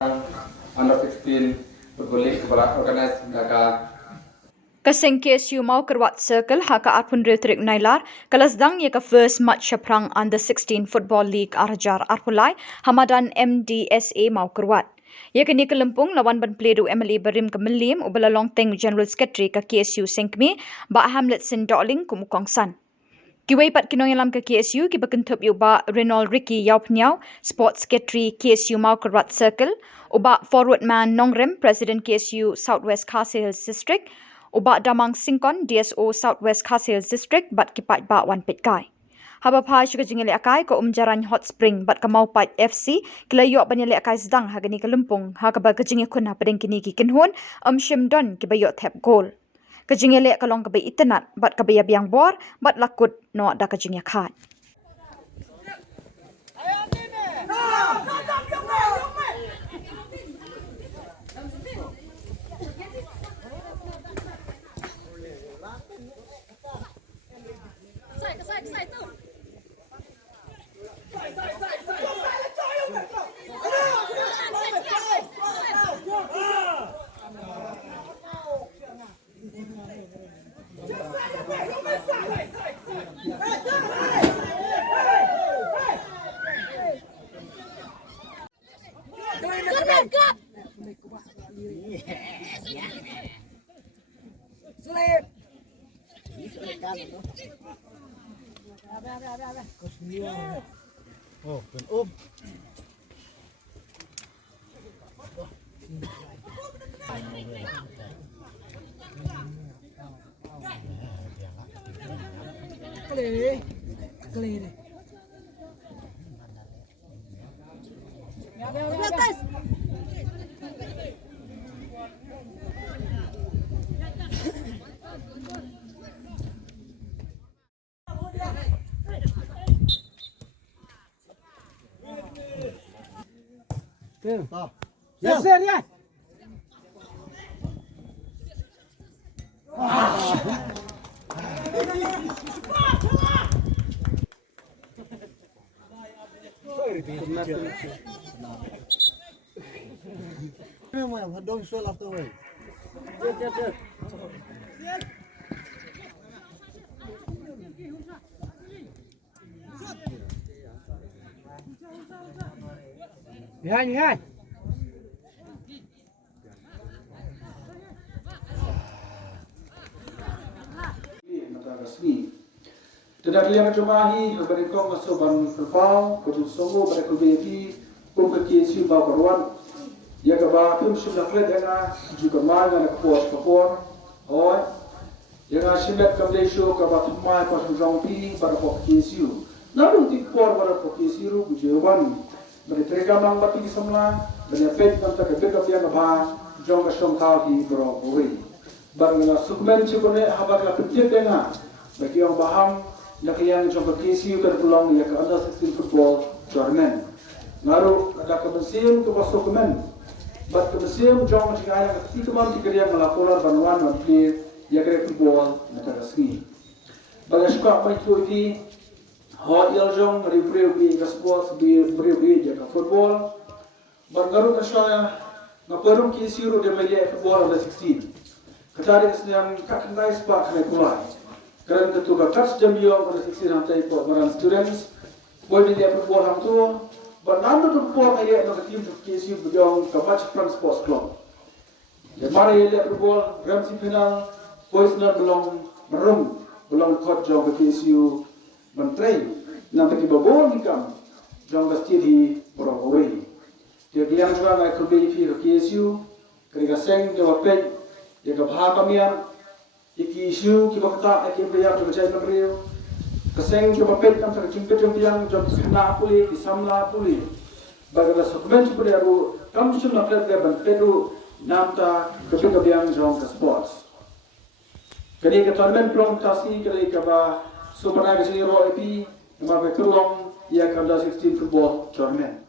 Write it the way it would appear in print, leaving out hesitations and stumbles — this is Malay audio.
Under 16 Football League organized Kaseng KSU Mawkyrwat Circle haka arpun retrik nailar kalas Sdang ka first Maitshaphrang Under 16 Football League arjar arpulai Hamadan MDSA Mawkyrwat. Ia kini ke Lympung lawan ban pledu MLA Berim ke Melim ubala longteng General Secretary ke KSU Sengkmi ba Hamlet Sin Doling ku Mukongsan. Kiwai pat kinong yalam ke KSU ki bakentup uba Renol Ricky Yaupnyau Sports Secretary KSU Mawkyrwat Circle uba Forward Man Nongrem President KSU Southwest Khasi Hills District uba Damang Singkon DSO Southwest Khasi Hills District bat kipat ba wan pitkai. Haba pa syuka jingale akai ko umjaran Hot Spring bat kamau pat FC kilayo banyale akai Sdang hagani ke Lympung ha ka ba kejingi kun ha padeng kini ki kinhun Shimdon ki bayo tap goal. Kejingale kalong ka ba itenat bat ka ba biang bor bat lakut no da kejingya khat. Oh, ben Kali. Yes, sir, yeah. Don't swell afterwards. Behind. Tidak lihat jemahi berikut masuk ban perpau kejut songo berikut BP pun ke KSU Mawkyrwat ya kaba pun sudah klet dengan juga mana nak kuat oh yang asimet kamdai show kaba pemai pas jongpi berikut KSU namun di kuat berikut KSU bujewan mereka mang bati semula menyepet tentang kebekap yang apa jong kasong kaki berikut bangna sukmen cipone habat la penting dengan bagi yang paham yang jong KSU kan pulang ya ke Under 16 Football Tournament. Ngaru ada kemensium ke pasukan, bat kemensium jong jika ada ketika malam dikira melakukan bantuan menteri ya ke football negara sini. Bagi suka main itu, hal yang jong review ke sport review ya ke football. Bangaru kesaya ngaparum KSU ro dia football Under 16. Ketari kesenian kakandai sepak kena kulai. Kerana ketua touch jamiah pada 16 hantai for maran students, boy media football hang tu, bernama tu football media nak tim tu KSU berjong ke Maitshaphrang Sports Club. Yang mana media football grand final, boys nak belum kot jong ke KSU menteri, nanti kita bawa nikam jong ke studi Boroway. Dia bilang juga nak kerja ke KSU, kerja seng jawab pej, dia ke bahasa kamian. Iki isu kita kata akan bayar tu kerja negeri. Keseng kita pet tam terjumpa yang job sana pulih, disamla pulih. Bagaimana dokumen seperti itu, kamu cuma nak lihat bantu namta ketika yang jom ke sports. Ketika tournament promosi ketika bah supernaga sini roh itu, nama berkelong ia Under 16 Football Tournament.